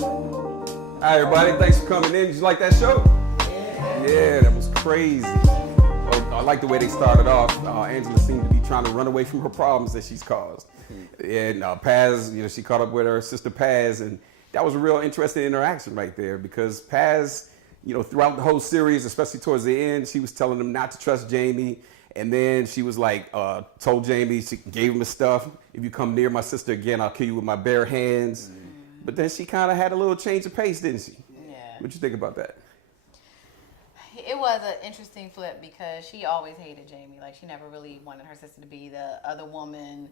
Hi, everybody. Thanks for coming in. Did you like that show? Yeah, that was crazy. Well, I like the way they started off. Angela seemed to be trying to run away from her problems that she's caused. And Paz, she caught up with her sister Paz, and that was a real interesting interaction right there because Paz, throughout the whole series, especially towards the end, she was telling them not to trust Jamie. And then she was like, told Jamie, she gave him the stuff. If you come near my sister again, I'll kill you with my bare hands. But then she kind of had a little change of pace, didn't she? Yeah. What you think about that? It was an interesting flip because she always hated Jamie. Like, she never really wanted her sister to be the other woman.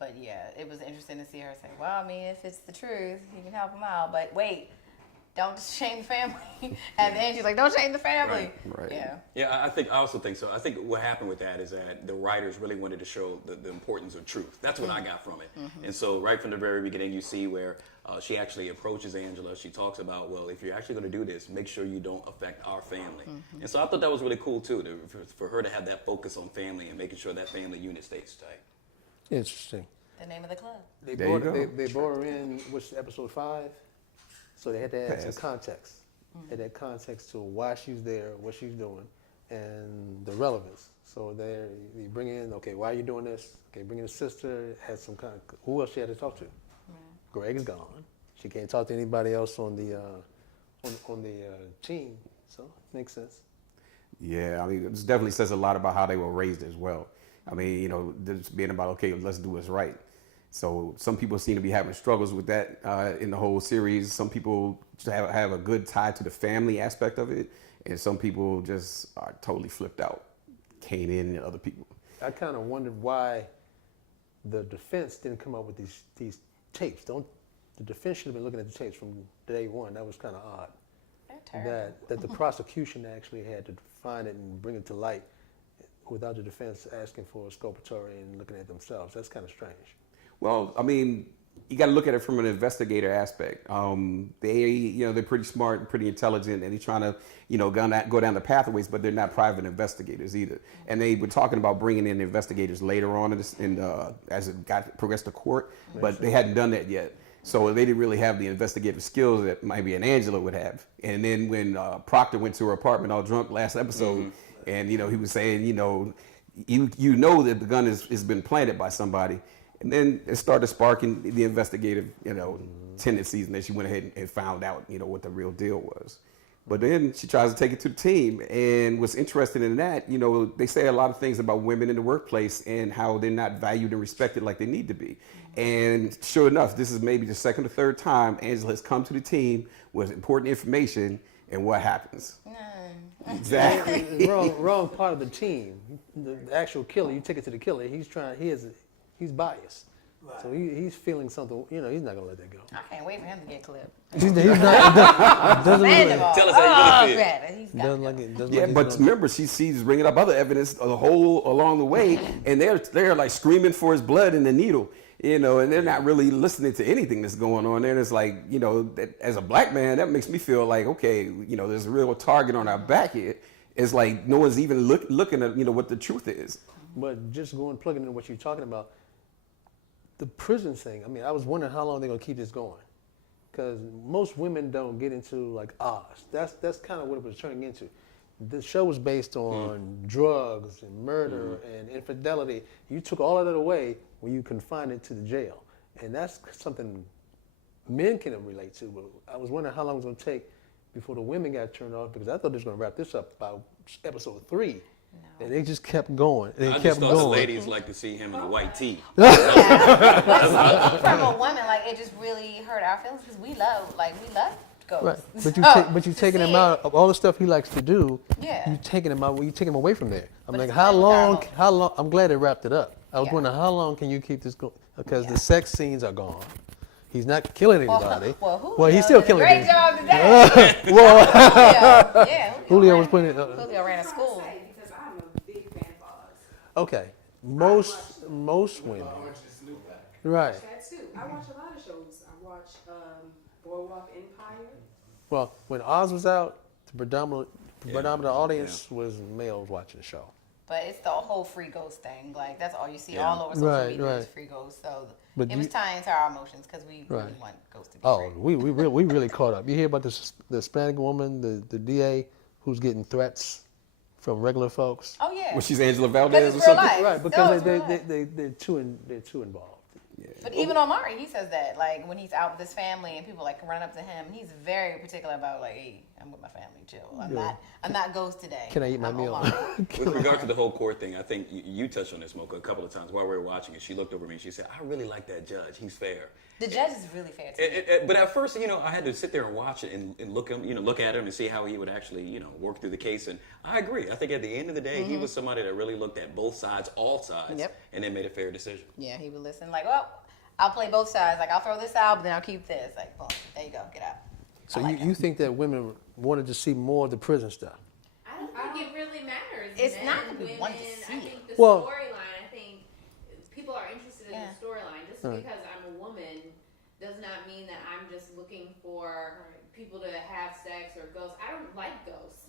But yeah, it was interesting to see her say, well, I mean, if it's the truth, you can help him out. But wait, don't shame the family. And then she's like, don't shame the family. Right. Yeah. Yeah, I also think so. I think what happened with that is that the writers really wanted to show the importance of truth. That's what I got from it. And so right from the very beginning, you see where she actually approaches Angela. She talks about, well, if you're actually going to do this, make sure you don't affect our family. And so I thought that was really cool, too, for her to have that focus on family and making sure that family unit stays tight. Interesting. The name of the club. They There brought, you go. they brought her in, which episode 5? So they had to add some context. They had context to why she's there, what she's doing, and the relevance. So they bring in, okay, why are you doing this? Okay, bring in a sister, had some kind of, who else she had to talk to? Greg's gone. She can't talk to anybody else on the team. So it makes sense. Yeah, I mean, it definitely says a lot about how they were raised as well. I mean, this being about, okay, let's do what's right. So some people seem to be having struggles with that in the whole series. Some people have a good tie to the family aspect of it, and some people just are totally flipped out, Kanan and other people. I kind of wondered why the defense didn't come up with these tapes. The defense should have been looking at the tapes from day one. That was kind of odd. They're terrible. That the prosecution actually had to find it and bring it to light without the defense asking for a sculpatory and looking at themselves. That's kind of strange. Well, I mean, you got to look at it from an investigator aspect. They're pretty smart and pretty intelligent, and they're trying to, go down the pathways, but they're not private investigators either. And they were talking about bringing in investigators later on as it progressed to court, but they hadn't done that yet. So they didn't really have the investigative skills that maybe an Angela would have. And then when Proctor went to her apartment all drunk last episode, and he was saying, you know that the gun has been planted by somebody. And then it started sparking the investigative, tendencies, and then she went ahead and found out, what the real deal was. But then she tries to take it to the team. And what's interesting in that, they say a lot of things about women in the workplace and how they're not valued and respected like they need to be. And sure enough, this is maybe the second or third time Angela has come to the team with important information, and what happens? Exactly. wrong part of the team. The actual killer, you take it to the killer, he's biased. Right. So he's feeling something, he's not going to let that go. I can't wait for him to get clipped. He's not, doesn't really, Tell us how you really feel. doesn't like it. Yeah, but remember, she's bringing up other evidence the whole along the way, and they're like screaming for his blood and the needle, and they're not really listening to anything that's going on there. And it's like, as a black man, that makes me feel like, okay, there's a real target on our back here. It's like no one's even looking at what the truth is. But just plugging into what you're talking about, the prison thing. I mean, I was wondering how long they're gonna keep this going, because most women don't get into like Oz. That's kind of what it was turning into. The show was based on drugs and murder and infidelity. You took all of that away when you confined it to the jail, and that's something men can relate to. But I was wondering how long it was gonna take before the women got turned off, because I thought they was gonna wrap this up by episode 3. No. And they just kept going. I just thought the ladies like to see him in a white tee. From a woman, it just really hurt our feelings because we love ghosts. Right. But you taking him out of all the stuff he likes to do. Yeah. You taking him out. You taking him away from there. I'm but like, how long? I'm glad they wrapped it up. I was wondering how long can you keep this going? Because the sex scenes are gone. He's not killing anybody. Well, he's still killing great job today. Julio was putting it. Julio ran a school. Because I'm a big fan of Oz. Okay, most women. Right. That too. I watch a lot of shows. I watch Boardwalk Empire. Well, when Oz was out, the predominant audience was males watching the show. But it's the whole free ghost thing. Like, that's all you see Yeah. all over social Right, media is right. free ghosts. So But it was you- tying to our emotions because we really Right. want ghosts to be Oh, free. we really caught up. You hear about the Hispanic woman, the DA, who's getting threats from regular folks? Oh, yeah. Well, she's Angela Because Valdez or it's real something. life. Right, because No, it's real life. they're too involved. But even Omari, he says that, like, when he's out with his family and people, like, run up to him, he's very particular about, like, hey, I'm with my family, chill. I'm not ghost today. Can I eat my I'm meal? Omari. With regard to the whole court thing, I think you touched on this, Mocha, a couple of times while we were watching it. She looked over me and she said, I really like that judge. He's fair. The judge is really fair to me. But at first, I had to sit there and watch it and look at him and see how he would actually, work through the case. And I agree. I think at the end of the day, he was somebody that really looked at both sides, all sides, Yep. and then made a fair decision. Yeah, he would listen, like, well, I'll play both sides. Like, I'll throw this out, but then I'll keep this. Like, boom, there you go, get out. So I like you think that women wanted to see more of the prison stuff? I don't think it really matters. It's Men, not that we women, want to see I it. think the Well- storyline, I think people are interested in Yeah. the storyline. Just Right. because I'm a woman does not mean that I'm just looking for people to have sex or ghosts. I don't like ghosts.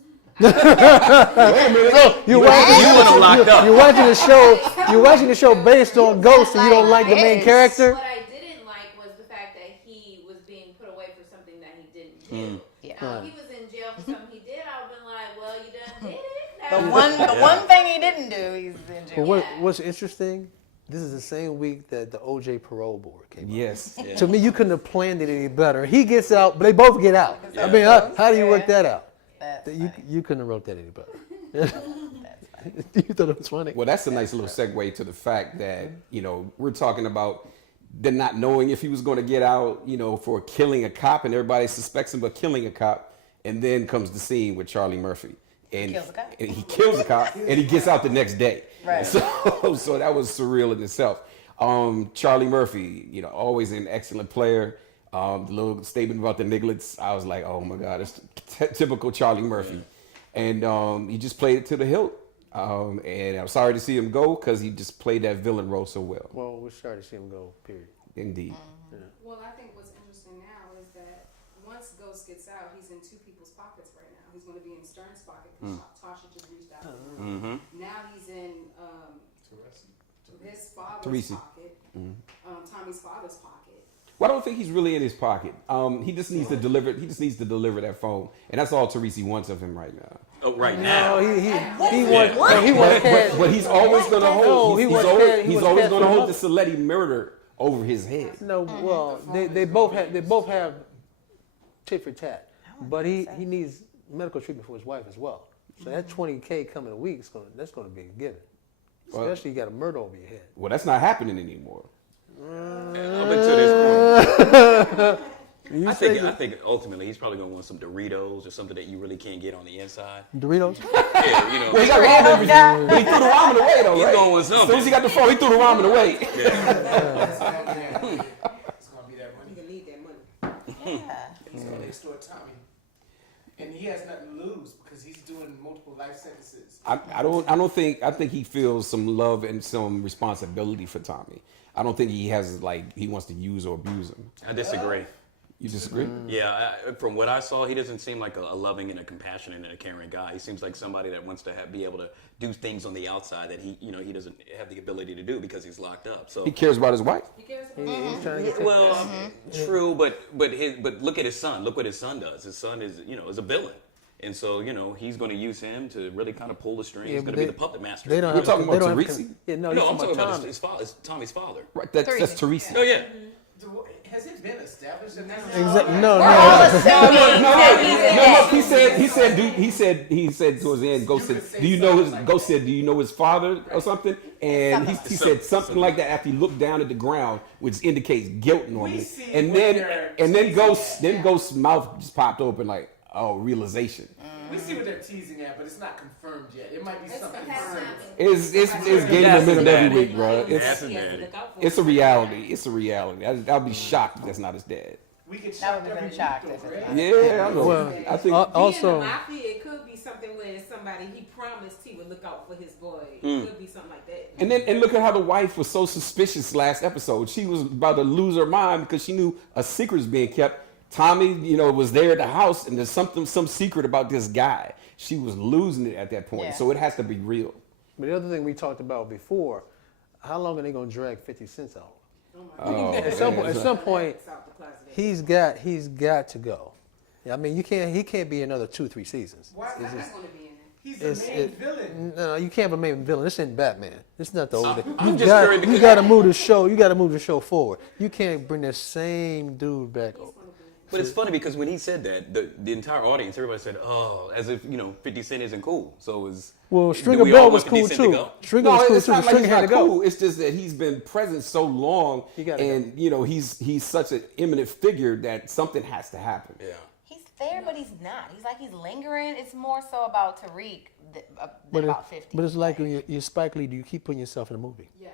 So You want him locked up. You're watching the show. You're watching the show based on ghosts, and you don't like the main Yes. character. What I didn't like was the fact that he was being put away for something that he didn't do. Yeah. Now, if he was in jail for something he did, I would have been like, well, you done did it. The one thing he didn't do, he's in jail. But Yeah. what's interesting? This is the same week that the OJ parole board came out. Yes. To me, you couldn't have planned it any better. He gets out, but they both get out. I mean, how do you work that out? That's You funny. you couldn't have wrote that any better. That's funny. You thought it was funny? Well, that's a nice little segue to the fact that, we're talking about the not knowing if he was going to get out, for killing a cop, and everybody suspects him of killing a cop. And then comes the scene with Charlie Murphy. And kills a cop. and he kills a cop, and he gets out the next day. Right. So that was surreal in itself. Charlie Murphy, always an excellent player. The little statement about the nigglets, I was like, oh my God, it's typical Charlie Murphy. And he just played it to the hilt. And I'm sorry to see him go because he just played that villain role so well. Well, we're sorry to see him go. Period. Indeed. Well, I think what's interesting now is that once Ghost gets out, he's in two people's pockets right now. He's going to be in Stern's pocket because Tasha just reached out to him. Now he's in his father's Teresi. pocket, Tommy's father's pocket. Well, I don't think he's really in his pocket. He just needs to deliver. He just needs to deliver that phone, and that's all Teresi wants of him right now. Oh, right now. No, he wants cash. But he's always going to hold. No, he he's wants always, cash- he he's wants always cash going to for hold the the Saletti murder over his head. No, well, they both have tit for tat, but he needs medical treatment for his wife as well. So that $20K coming a week that's going to be a given. Especially you got a murder over your head. Well, that's not happening anymore. Up until this point. You I say think ultimately he's probably gonna want some Doritos or something that you really can't get on the inside. Doritos? Yeah, Well, he got ramen, but he threw the ramen away though, He's right? going with As soon something. as he got the phone, he threw the ramen away. It's gonna be that money. You need that money. Yeah. He's gonna extort Tommy, and he has nothing to lose because he's doing multiple life sentences. I think he feels some love and some responsibility for Tommy. I don't think he has he wants to use or abuse him. I disagree. You disagree? Yeah, from what I saw, he doesn't seem like a loving and a compassionate and a caring guy. He seems like somebody that wants to be able to do things on the outside that he doesn't have the ability to do because he's locked up. So He cares about his wife. He cares He's about trying to get well, true, but look at his son. Look what his son does. His son is is a villain. And so, he's going to use him to really kind of pull the strings. Yeah, He's but going to be the puppet master. They don't We're have talking they about don't have Teresi? Yeah, no, No, I'm he's talking about Tommy. his father. It's Tommy's father. Right. That's Teresa. Oh, yeah. Has it been established that that's No. He said towards the end, Ghost said, do you know his father or something? And he said something like that after he looked down at the ground, which indicates guilt normally. see And what then they're Ghost's mouth just popped open like, oh, realization. We see what they're teasing at, but it's not confirmed yet. It might be something. It's gaining momentum every week, bro. That's It's his daddy. it's a reality. It's a reality. I'll be shocked if that's not his dad. We get That shocked would be every really shocked week, if though, it's right? not. Yeah, I know. Well, I think also, Being in the mafia, it could be something where somebody he promised he would look out for his boy. It could be something like that. and look at how the wife was so suspicious last episode. She was about to lose her mind because she knew a secret was being kept. Tommy, was there at the house, and there's some secret about this guy. She was losing it at that point, Yeah. so it has to be real. But the other thing we talked about before, how long are they going to drag 50 cents out? Oh, At some point, he's got to go. Yeah, I mean, he can't be another 2-3 seasons. Why It's not? just- going to be in there. He's the main villain. No, you can't be main villain. This ain't Batman. This is not the old. I'm just worried You because- got to move the show. You got to move the show forward. You can't bring that same dude back over. But it's funny because when he said that, the entire audience, everybody said, "Oh," as if 50 Cent isn't cool. So is Well, do Stringer we all Bell want was 50 cool Cent to too. go? Stringer No, was cool it's too. not like Stringer he's had not to go. cool. It's just that he's been present so long, He gotta and he's such an eminent figure that something has to happen. Yeah. He's there, but he's not. He's lingering. It's more so about Tariq than about 50. But it's like when you're Spike Lee. Do you keep putting yourself in a movie? Yes.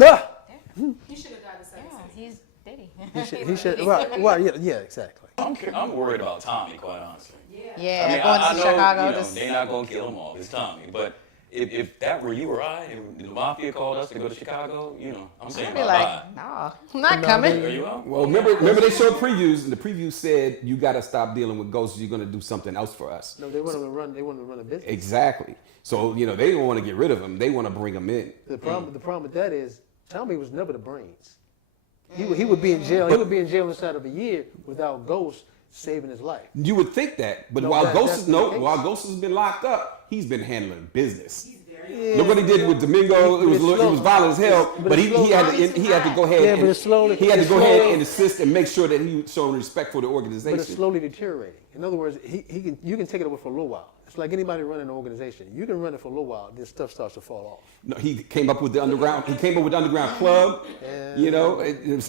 Ah! He should have died the second Yeah, season. he's Diddy. He should. Right. Yeah. Exactly. I'm worried about Tommy, quite honestly. Yeah, I mean, going I to know, Chicago. they're not going to kill him off. It's Tommy. But if that were you or I, and the Mafia called us to go to Chicago, I'm saying I'd be bye-bye. like, nah, I'm not coming. Are you out? Well, remember they showed previews, and the preview said you got to stop dealing with ghosts. You're going to do something else for us. No, they want to run. They want to run a business. Exactly. So they don't want to get rid of him. They want to bring him in. The problem with that is Tommy was never the brains. He would be in jail. He would be in jail inside of a year without Ghost saving his life. You would think that, but No, while that's the case. Ghost has been locked up, he's been handling business. Yeah, Look what he did with Domingo. It was violent as hell, but he had to go ahead. Yeah, but and, it's slowly- he had to it's go ahead slowly- and assist and make sure that he was showing respect for the But it's organization. slowly deteriorating. In other words, you can take it over for a little while. It's like anybody running an organization. You can run it for a little while, then stuff starts to fall off. No, he came up with the underground. He came up with the underground club.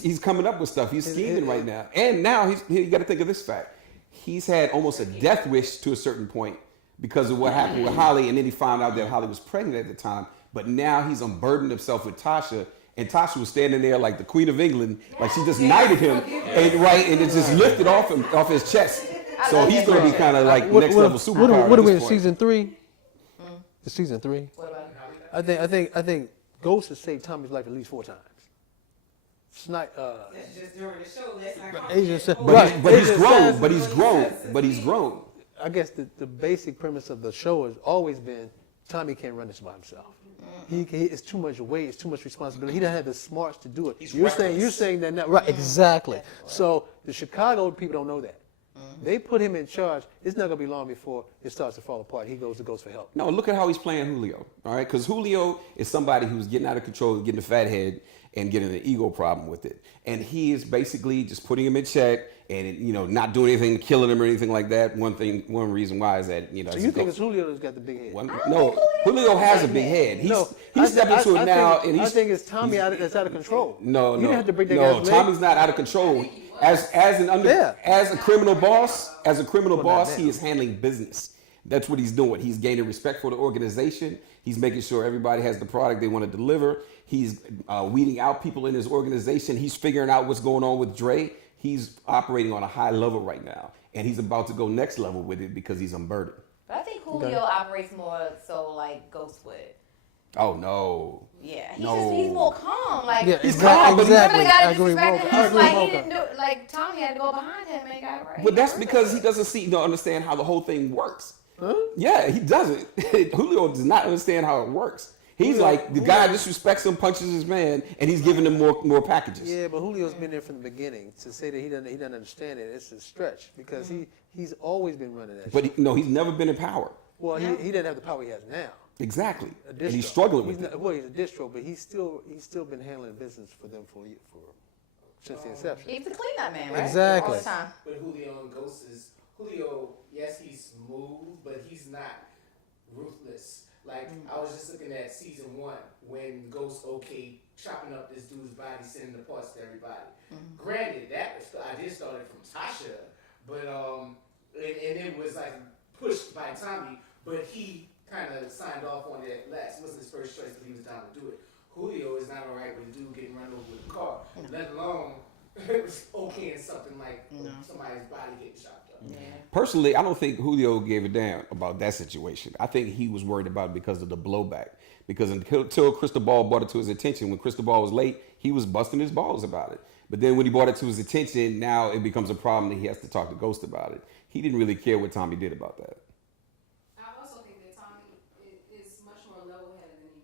He's coming up with stuff. He's scheming right now, and now you got to think of this fact. He's had almost a death wish to a certain point because of what happened with Holly, and then he found out that Holly was pregnant at the time. But now he's unburdened himself with Tasha, and Tasha was standing there like the Queen of England, like she just knighted him, and it just lifted off his chest. So he's going to be kind of like next level superpower. What are at we this in point. season 3? It's season 3. I think Ghost has saved Tommy's life at least 4 times. That's just during the show. Let's not Agent said, But he's grown. I guess the basic premise of the show has always been Tommy can't run this by himself. It's too much weight. It's too much responsibility. He doesn't have the smarts to do it. You're saying that now, right? Exactly. So the Chicago people don't know that. They put him in charge. It's not going to be long before it starts to fall apart. He goes for help. No, look at how he's playing Julio. All right, because Julio is somebody who's getting out of control, getting a fat head, and getting an ego problem with it. And he is basically just putting him in check and not doing anything, killing him or anything like that. One reason why is that So you think it's Julio that's got the big head? No, Julio has a big head. He's stepped into it now, and I think it's Tommy that's out of control. No, you didn't have to break that guy's leg. Tommy's not out of control. As a criminal boss, he is handling business. That's what he's doing. He's gaining respect for the organization. He's making sure everybody has the product they want to deliver. He's weeding out people in his organization. He's figuring out what's going on with Dre. He's operating on a high level right now, and he's about to go next level with it because he's unburdened. But I think Julio operates more so like Ghost would. Oh no. Yeah, he's more calm. Like he's calm, but exactly. I I agree with Mocha. He's like he didn't do like Tommy had to go behind him and got it right. But that's because he doesn't understand how the whole thing works. Huh? Yeah, he doesn't. Julio does not understand how it works. He's like the guy disrespects him, punches his man, and he's giving him more packages. Yeah, but Julio's been there from the beginning. To say that he doesn't understand it, it's a stretch because he's always been running that. But he's never been in power. Well, he doesn't have the power he has now. Exactly, A and distro. he's struggling with it. He's a distro, but he's still been handling business for them for since the inception. He's the cleanup man, right? Exactly. All the time. But Julio and Ghost is yes, he's smooth, but he's not ruthless. Like I was just looking at season 1 when Ghost chopping up this dude's body, sending the parts to everybody. Granted, that idea started from Tasha, but and it was like pushed by Tommy, but he kind of signed off on it last. It wasn't his first choice, but he was down to do it. Julio is not alright with a dude getting run over with a car, let alone it was okaying something like somebody's body getting chopped up. Yeah. Personally, I don't think Julio gave a damn about that situation. I think he was worried about it because of the blowback. Because until Cristobal brought it to his attention, when Cristobal was late, he was busting his balls about it. But then when he brought it to his attention, now it becomes a problem that he has to talk to Ghost about it. He didn't really care what Tommy did about that. I also think that Tommy is much more level-headed than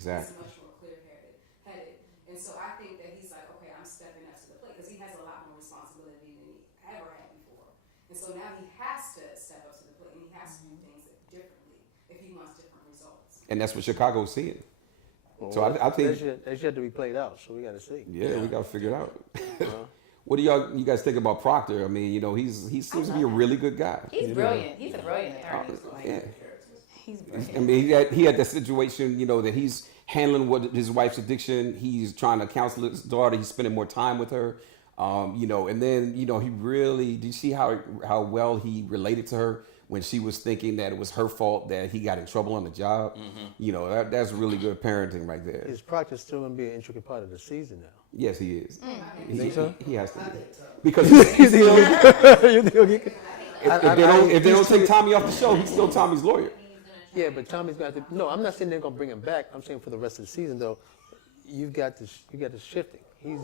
Exactly. He's much more clear-headed. And so I think that he's like, okay, I'm stepping up to the plate because he has a lot more responsibility than he ever had before. And so now he has to step up to the plate and he has to do things differently if he wants different results. And that's what Chicago's seeing. So I think that's yet to be played out. So we got to see. yeah, we got to figure it out. What do you guys think about Proctor? I mean, he seems to be a really good guy. He's brilliant. He's a brilliant attorney. Yeah. He's brilliant. I mean, he had that situation, that he's handling his wife's addiction. He's trying to counsel his daughter. He's spending more time with her. And then, he really, did you see how well he related to her when she was thinking that it was her fault that he got in trouble on the job? Mm-hmm. That's really good parenting right there. Is Proctor still going to be an intricate part of the season now? Yes, he is. You think so? He has to be. Because he's still, if they don't take Tommy off the show, he's still Tommy's lawyer. Yeah, but Tommy's got to. No, I'm not saying they're going to bring him back. I'm saying for the rest of the season, though, you got this shifting.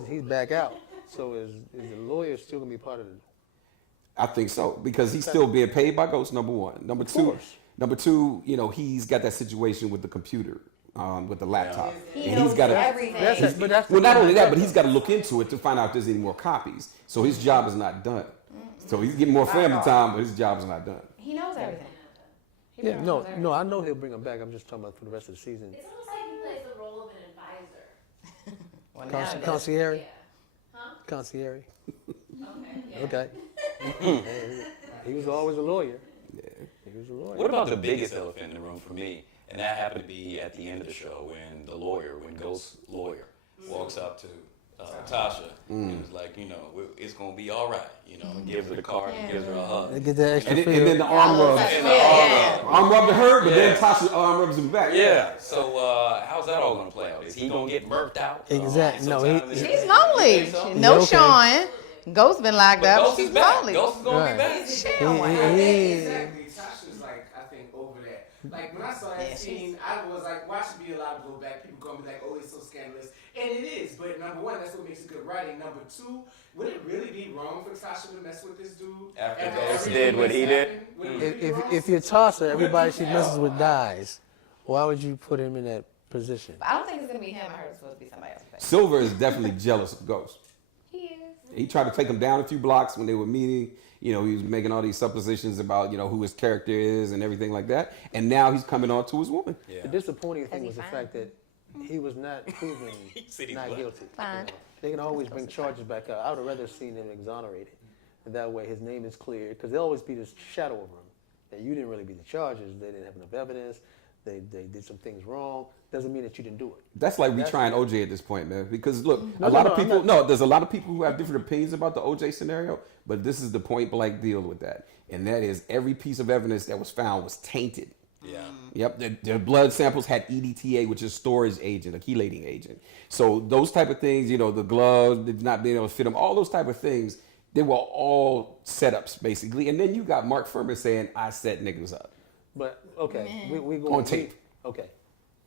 He's back out. So is the lawyer still going to be part of it? I think so, because he's still being paid by Ghost, number one. Number two, he's got that situation with the computer, with the laptop. He knows everything. Well, not only that, but he's got to look into it to find out if there's any more copies. So his job is not done. So he's getting more family time, but his job is not done. He knows everything. Yeah, no, I know he'll bring him back. I'm just talking about for the rest of the season. It's almost like he plays the role of an advisor. Concierge? Yeah. Huh? Concierge. Okay. Yeah. Okay. He was always a lawyer. Yeah. He was a lawyer. What about the biggest elephant in the room for me? And that happened to be at the end of the show when Ghost's lawyer walks up to Tasha and was like, it's going to be all right, and gives her the card and gives her a hug. They get that extra And then the arm rub. Arm rub to her, but then Tasha arm rubs him back. Yeah. So how's that all going to play out? Is he going to get murked out? Exactly. No, She's lonely. No okay. Sean. Ghost been locked up. Ghost She's is back. lonely. Ghost is going to be Right. back. She don't want her. Exactly. Tasha's like, I think, over that. Like, when I saw that scene, I was like, why should be allowed to go back? People gonna be like, oh, it's so scandalous. And it is, but number one, that's what makes it good writing. Number two, would it really be wrong for Tasha to mess with this dude? After Ghost did what he did? If you're Tasha, everybody she messes with dies. Why would you put him in that position? I don't think it's going to be him. I heard it's supposed to be somebody else. Silver is definitely jealous of Ghost. He is. He tried to take him down a few blocks when they were meeting. He was making all these suppositions about, who his character is and everything like that. And now he's coming on to his woman. Yeah. The disappointing thing he was the fine? fact that he was not proven not guilty. Fine. They can always bring charges back up. I would have rather seen him exonerated. And that way his name is clear. Because there'll always be this shadow over him. That you didn't really be the charges. They didn't have enough evidence. They did some things wrong. Doesn't mean that you didn't do it. That's like retrying OJ at this point, man. Because look, there's a lot of people who have different opinions about the OJ scenario, but this is the point blank deal with that. And that is every piece of evidence that was found was tainted. Yeah. Yep. The blood samples had EDTA, which is storage agent, a chelating agent. So those type of things, the gloves not being able to fit them, all those type of things, they were all setups basically. And then you got Mark Furman saying, "I set niggas up." But okay, we going on tape. Okay,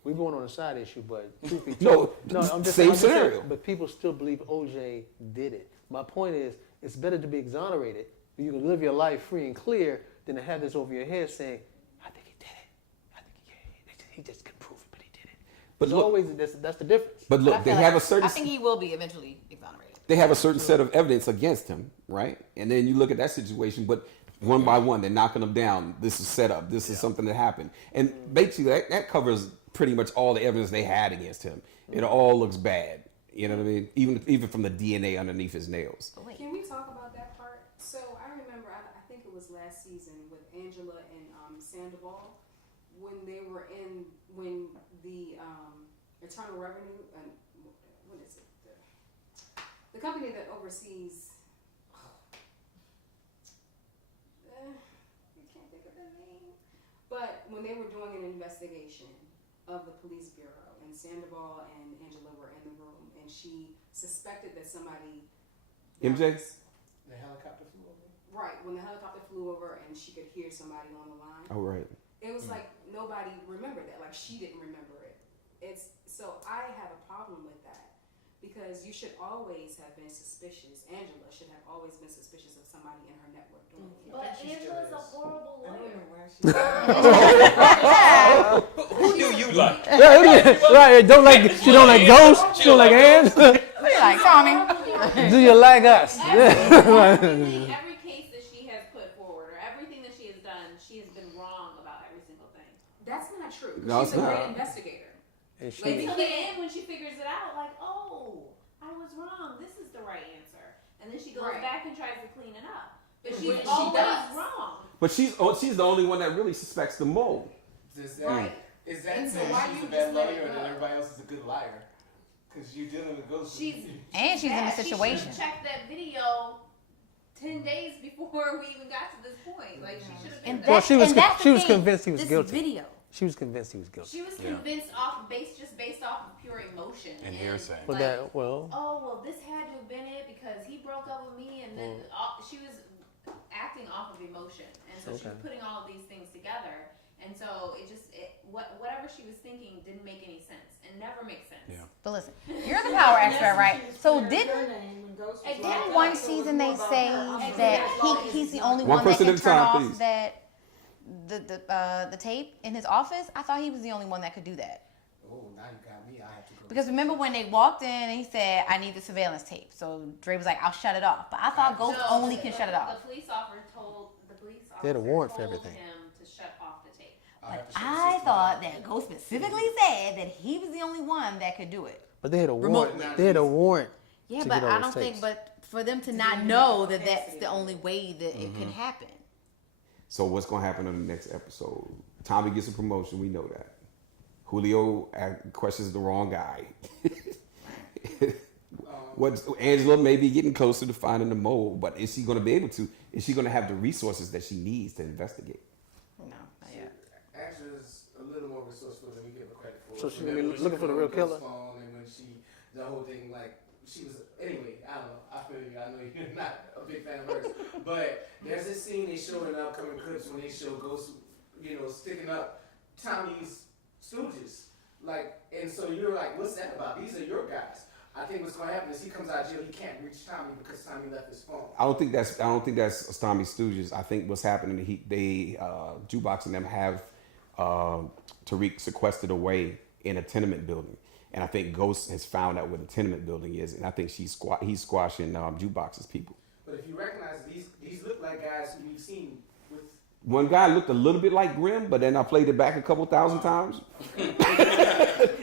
we're going on a side issue, but truth be No, told, I'm just same I'm just saying, scenario. but people still believe OJ did it. My point is, it's better to be exonerated. You can live your life free and clear than to have this over your head saying, "I think he did it. I think he just couldn't prove it, but he did it." But It's look- always that's the difference. But look, they have a certain. I think he will be eventually exonerated. They have a certain set of evidence against him, right? And then you look at that situation, but one by one, they're knocking them down. This is set up. This is something that happened. And basically, that covers pretty much all the evidence they had against him. It all looks bad. You know what I mean? Even from the DNA underneath his nails. Can we talk about that part? So I remember, I think it was last season with Angela and Sandoval, when they were when the Internal Revenue, what is it? The company that oversees, I can't think of the name, but when they were doing an investigation of the police bureau, and Sandoval and Angela were in the room, and she suspected that somebody MJ? The helicopter flew over. Right, when the helicopter flew over and she could hear somebody on the line. Oh, right. It was like nobody remembered that. Like she didn't remember it. So I have a problem with that because because you should always have been suspicious. Angela should have always been suspicious of somebody in her network doing it. But Angela's a horrible lawyer. Who do you like? Right, she don't like ghosts, she don't like ants. Like Tommy. Do you like us? Every case that she has put forward, or everything that she has done, she has been wrong about every single thing. That's not true. No, She's it's a not. great investigator. And she, Until the end, when she figures it out, like, oh, I was wrong. This is the right answer, and then she goes Right. back and tries to clean it up. But Which she's she always does. wrong. But she's the only one that really suspects the mole. Does that, Right. Is that And so saying why she's you a bad just let lawyer it or that go? everybody else is a good liar? Because you're dealing with ghosts. She's And she's in a bad. situation. She should have checked that video 10 days before we even got to this point. Like, she should have been And there. well, she was and that's the she was thing. convinced he was This guilty. video. She was convinced he was guilty. She was convinced based off of pure emotion And hearsay. But like, that, well, oh well, this had to have been it because he broke up with me, and then she was acting off of emotion, and so she was Okay. putting all of these things together, and so whatever she was thinking didn't make any sense and never makes sense. Yeah. But listen, you're the power expert, right? So didn't one season they say that he's the only One one that person can at a turn time, off please. that the tape in his office? I thought he was the only one that could do that. Oh, now you got me. I have to go. Because remember when they walked in and he said, I need the surveillance tape. So Dre was like, I'll shut it off. But I thought Ghost So only can shut it off. The police officer told They had a warrant for told everything. him to shut off the tape. I'll have But to shut the I system thought down. that Ghost specifically said that he was the only one that could do it. but they had a warrant. Remotely. They had a warrant. Yeah, to but get all I those don't think, tapes. but for them to not know that that's the only way that it can happen. So what's going to happen on the next episode? Tommy gets a promotion. We know that. Julio questions the wrong guy. Angela may be getting closer to finding the mole, but is she going to be able to? Is she going to have the resources that she needs to investigate? No, not yet. Angela's a little more resourceful than we give her credit for. So she's gonna be Remember when looking for the she real put on killer? Ghost's phone, and when the whole thing, like, she was, anyway, I don't know, I feel you, I know you're not a big fan of hers, but there's this scene they show in upcoming clips when they show Ghost, sticking up Tommy's stooges, like, and so you're like, what's that about? These are your guys. I think what's going to happen is he comes out of jail, he can't reach Tommy because Tommy left his phone. I don't think that's Tommy Stooges. I think what's happening, they Jukebox and them have Tariq sequestered away in a tenement building, and I think Ghost has found out where the tenement building is, and I think he's squashing Jukebox's people. But if you recognize these look like guys who we've seen with. One guy looked a little bit like Grimm, but then I played it back a couple thousand times,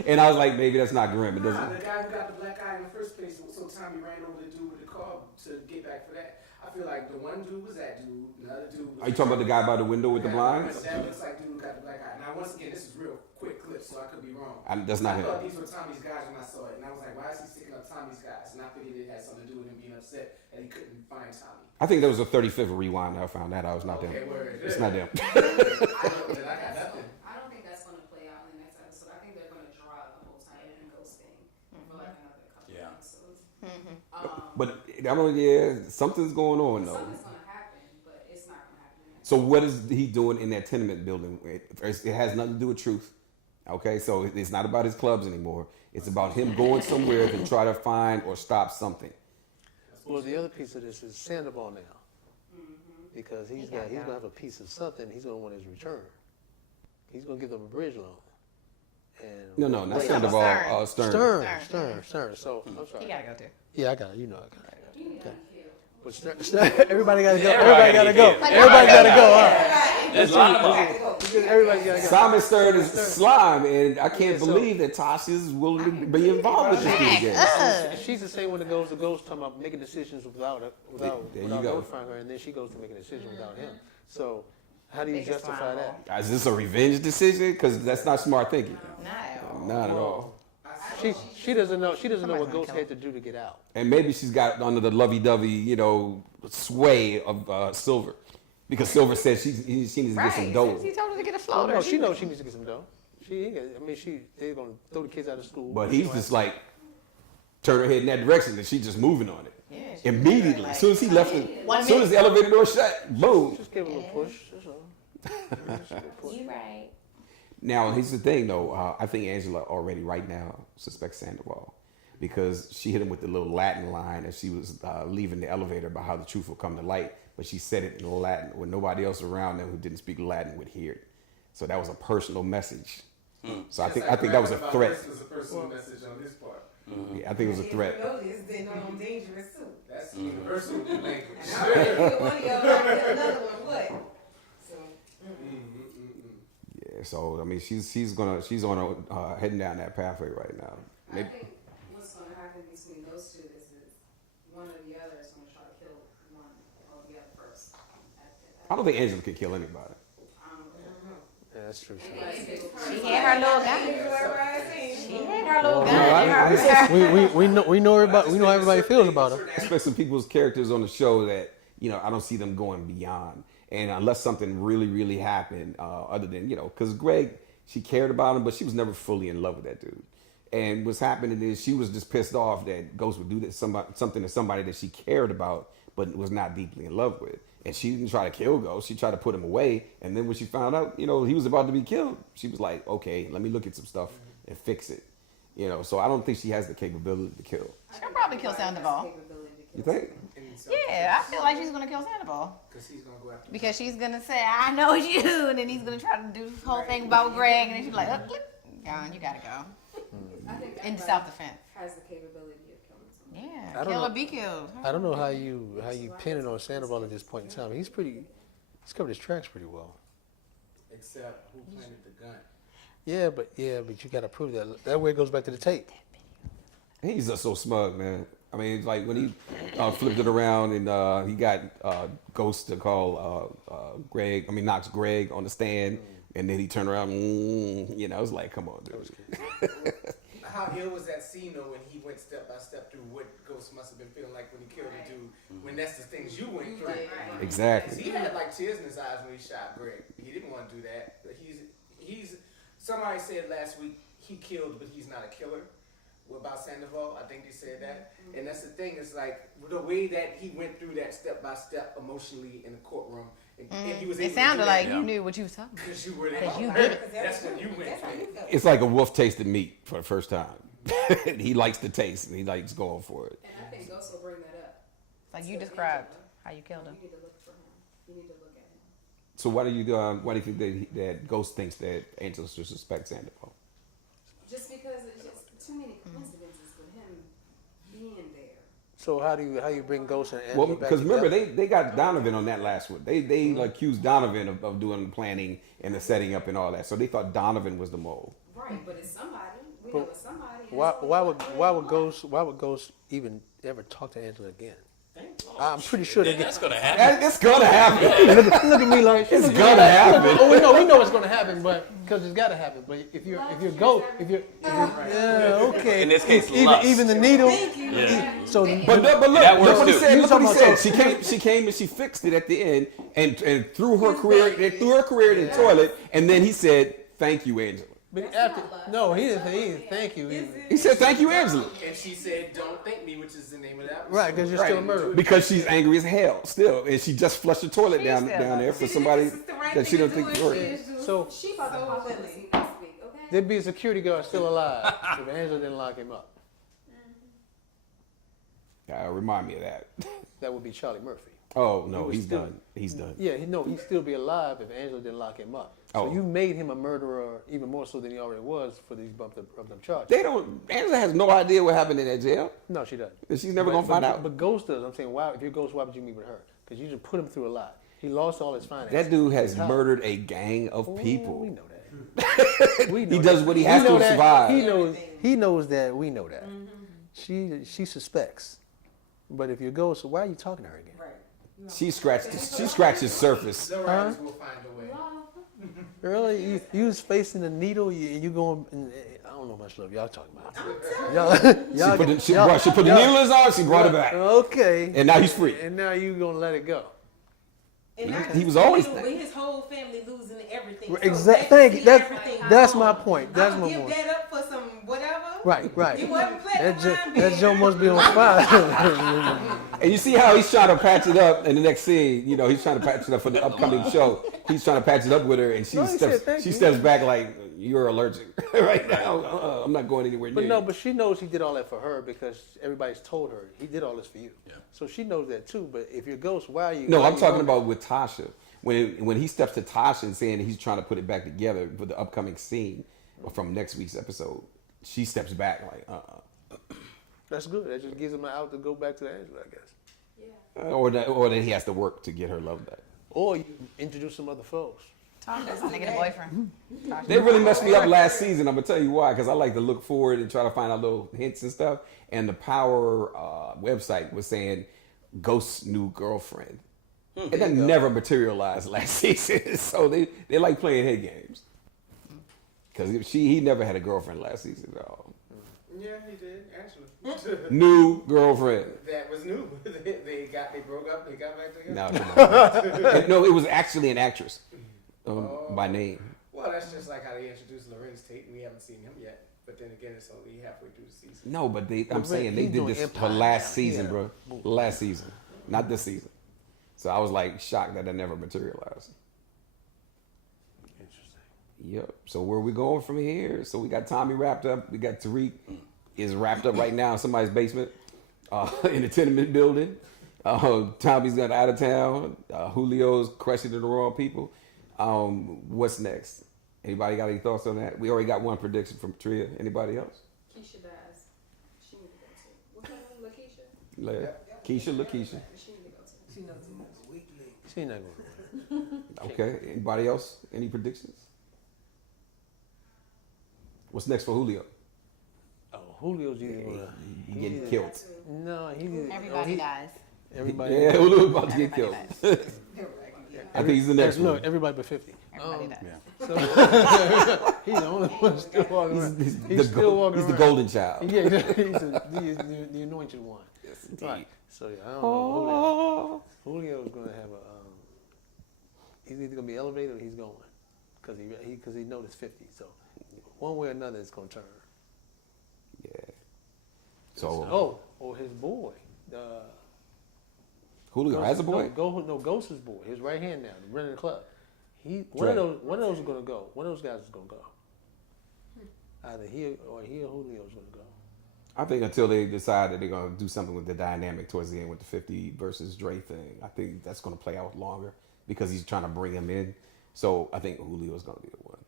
and I was like, maybe that's not Grimm. It Nah, doesn't. the guy who got the black eye in the first place, so Tommy ran over the dude with the car to get back for that. I feel like the one dude was that dude, the other dude was. Are you talking about the guy by the window with the blinds? That looks like dude who got the black eye. Now, once again, this is real quick clips, so I could be wrong. That's not I him. thought these were Tommy's guys when I saw it, and I was like, why is he sticking up Tommy's guys? And I figured it had something to do with him being upset that he couldn't find Tommy. I think there was a 35th rewind. I found that out. It's not them. Okay, word. It's not them. I got nothing. I don't think that's going to play out in the next episode. I think they're going to draw out the whole time and Ghost thing for like another couple Yeah. episodes. But I mean, yeah, something's going on though. Something's going to happen, but it's not going to happen. So what is he doing in that tenement building? It has nothing to do with truth. Okay, so it's not about his clubs anymore. It's about him going somewhere to try to find or stop something. Well, the other piece of this is Sandoval now, because he's gonna have a piece of something. He's gonna want his return. He's gonna give them a bridge loan. And No, not Wait, Sandoval. Stern. Stern. So I'm sorry. He gotta go too. Yeah, I got it. You know I got it. You need to Okay. kill. But Stern, everybody gotta go. Everybody Everybody gotta gotta go. go. Everybody gotta go. All right. There's a lot of them. Everybody gotta go. Simon Stern is slime, and I can't Yeah, so- believe that Tasha is willing to be involved with this game. And she's the same one that goes to Ghost talking about making decisions without There you go. notifying her, and then she goes to make a decision without him. So how do you Biggest justify slime that? Is this a revenge decision? Because that's not smart thinking. Not at all. Not at all. She doesn't know. She doesn't know what Somebody's Ghost gonna had to do to get out. And maybe she's got under the lovey-dovey, sway of Silver. Because Silver said she needs to get some dough. He told her to get a Oh floater. no, she knows she needs to get some dough. She ain't got, they're gonna throw the kids out of school. But he's just like, turn her head in that direction, and she's just moving on it. Yeah, she Immediately. like- As soon as he left it, One as soon as the elevator door shut, boom. Just give her a little push. That's all. Just a little push. You right. Now, here's the thing, though. I think Angela already right now suspects Sandoval. because she hit him with the little Latin line as she was leaving the elevator about how the truth will come to light. But she said it in Latin when nobody else around them who didn't speak Latin would hear it. So that was a personal message. So I think that was a threat. This was a personal message on his part. Yeah, I think it was a threat. Then I'm dangerous too. That's universal language. And I already one of y'all, I get another one. What? So. Yeah, so I mean, she's on a heading down that pathway right now. I think what's going to happen between those two is that one or the other is going to try to kill one or the other first. I don't think Angela can kill anybody. Yeah, that's true. She had her little gun. She had her little gun. We know how everybody feels about her. Aspects of people's characters on the show that I don't see them going beyond, and unless something really, really happened, other than because Greg, she cared about him, but she was never fully in love with that dude. And what's happening is she was just pissed off that Ghost would do that something to somebody that she cared about, but was not deeply in love with. And she didn't try to kill Ghost. She tried to put him away. And then when she found out, he was about to be killed, she was like, okay, let me look at some stuff and fix it. So I don't think she has the capability to kill. She'll probably kill Sandoval. You think? Yeah, I feel like she's gonna kill Sandoval. Because he's going to go after Because she's gonna say, I know you, and then he's gonna try to do this whole thing about Greg, and then she's like, oh, gone, you gotta go. I think In everybody self-defense. has the capability of killing someone. Yeah, I don't kill or know. be killed. I don't know how you pin it on Sandoval at this point in time. He's covered his tracks pretty well. Except who planted the gun. Yeah, but you got to prove that. That way it goes back to the tape. He's just so smug, man. I mean, it's like when he flipped it around and he got Ghost to call Knox Greg on the stand, and then he turned around, it's like, come on, dude. How ill was that scene though when he went step by step through what Ghost must have been feeling like when he killed the dude, when that's the things you went through. Exactly. He had like tears in his eyes when he shot Greg. He didn't want to do that. But he's somebody said last week he killed, but he's not a killer. What about Sandoval? I think they said that. And that's the thing, it's like the way that he went through that step by step emotionally in the courtroom. And he was able It sounded to do like that you knew what you was talking about. because you were there. 'Cause you did it. That's what you went through. It's like a wolf tasted meat for the first time. He likes the taste, and he likes going for it. And I think Ghost will bring that up. Like you described how you killed him. You need to look for him. You need to look at him. So why do you think that Ghost thinks that Angela should suspect Sandoval? Just because it's just too many coincidences with him being there. So how you bring Ghost and Angela Well, back because remember together? they got Donovan on that last one. They accused Donovan of doing the planning and the setting up and all that. So they thought Donovan was the mole. Right, but it's somebody. We know it's somebody. and Why it's would Ghost even ever talk to Angela again? I'm pretty sure they get. That's gonna happen. It's gonna happen. Look at me like It's gonna happen. Oh, we know it's gonna happen, but because it's gotta happen. But if you're okay. In this case, even lust. the needle. Yeah. So, But look That look works what he too. said. You Look what he talking said. about- She came and she fixed it at the end and threw her career in the toilet. And then he said, "Thank you, Angela." but after, no, he didn't thank you. He said, "Thank you, Angela," And she said, "Don't thank me," which is the name of that. Right, because you're still a murderer. because she's angry as hell still, and she just flushed the toilet down there for somebody that she don't think works. So she about to pop up next week, okay? there'd be a security guard still alive if Angela didn't lock him up. Remind me of that. That would be Charlie Murphy. Oh no, was he's still- done. He's done. Yeah, he'd still be alive if Angela didn't lock him up. So Oh. you made him a murderer even more so than he already was for these bumped up charges. They don't. Angela has no idea what happened in that jail. No, she doesn't. And she's never gonna find out. But Ghost does. I'm saying, why? If you're Ghost, why would you meet with her? Because you just put him through a lot. He lost all his finances. That dude has His house. murdered a gang of Oh, We people. know that. We know He does that. what he We has know to that. survive. He knows that. We know that. She suspects. But if you're Ghost, so why are you talking to her again? Right. She scratched the surface. The writers will find a way. Really? You was facing the needle. You going? I don't know how much love y'all talking about. She put the needle in his arm. She brought it back, Okay. and now he's free. And now you gonna let it go. And not He was just always him, there. but his whole family losing everything. So Exactly. they Thank see you. everything That's gone. my point. That's I'ma my give point. that up for some whatever. Right. You wasn't playing That joke must be on fire. And you see how he's trying to patch it up in the next scene. He's trying to patch it up for the upcoming show. He's trying to patch it up with her, and No, he said thank you. steps back like, you're allergic right now. I'm not going anywhere near But no, you. but she knows he did all that for her because everybody's told her he did all this for you. Yeah. So she knows that too. But if you're Ghost, why are you? No, why I'm you talking doing about with Tasha. When he steps to Tasha and saying he's trying to put it back together for the upcoming scene from next week's episode, she steps back like, that? That's good. That just gives him an out to go back to Angela, I guess. or that he has to work to get her love back. Or you introduce some other folks. Tasha's trying to get a boyfriend. They really messed me up last season. I'm gonna tell you why, because I like to look forward and try to find out little hints and stuff. And the Power website was saying Ghost's new girlfriend, and that never materialized last season. So they like playing head games. Because he never had a girlfriend last season at all. Yeah, he did actually. New girlfriend. That was new. they broke up. They got back together. No, come on. No, it was actually an actress by name. Well, that's just like how they introduced Lorenz Tate, and we haven't seen him yet. But then again, it's only halfway through the season. No, but I'm saying they he's did doing this for Empire last now. season, Yeah. bro. Last season, not this season. So I was like shocked that never materialized. Interesting. Yep. So where we going from here? So we got Tommy wrapped up. We got Tariq is wrapped up right now in somebody's basement in a tenement building. Tommy's got out of town. Julio's crushing the wrong people. What's next? Anybody got any thoughts on that? We already got one prediction from Tria. Anybody else? Keisha dies. She need to go too. What's her name? Lakeisha? Keisha, LaKeisha. She need to go too. She knows too much. Weak link. She not going. Okay. Anybody else? Any predictions? What's next for Julio? Oh, Julio's either gonna. He getting killed. No, Everybody dies. Everybody. Yeah, Julio's about to get killed. Everybody I think he's the next Look, one. everybody but 50. Everybody dies. So he's the only one still walking around. He's still walking He's the around. golden child. Yeah, he's the anointed one. Yes, indeed. Right. So yeah, I don't know. Julio's gonna have he's either gonna be elevated or he's going, because he noticed 50. So one way or another, it's gonna turn. Yeah. So or his boy. Julio has a boy. No, Ghost's boy. His right hand now, running the club. One of those is gonna go. One of those guys is gonna go. Either he or Julio's gonna go. I think until they decide that they're gonna do something with the dynamic towards the end with the 50 versus Dre thing, I think that's gonna play out longer because he's trying to bring him in. So I think Julio's gonna be the one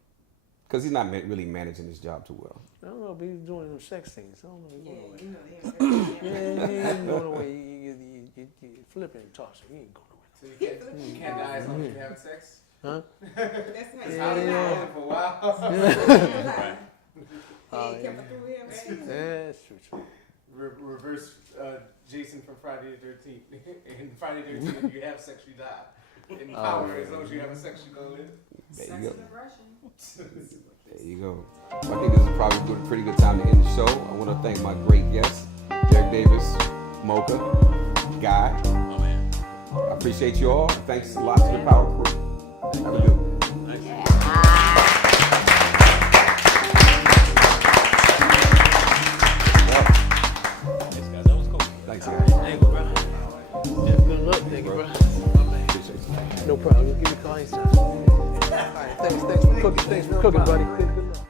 because he's not really managing his job too well. I don't know if he's doing them sex things. I don't know if he's Yeah, going you away. know they Yeah, he ain't going away. You flipping and tossing. He ain't going away. So you can't die as long as you're having sex. Huh? That's That's how how you it's know. been for a while. He kept it through him. That's true. Reverse Jason from Friday the 13th. In Friday the 13th, if you have sex, you die. In Power, as long as you have sex, you go live. There Sex you go. and aggression. There you go. I think this is probably a pretty good time to end the show. I want to thank my great guests, Derek Davis, Mocha, Guy. Oh man. I appreciate you all. Thanks a lot to the Power crew. Have a good one. Thanks, guys. That was cool. Thanks, guys. Thank you, bro. Good luck, thank you, bro. Appreciate you. No problem. Give me calls. All right, thanks for cooking. Thanks for cooking, buddy. Good luck.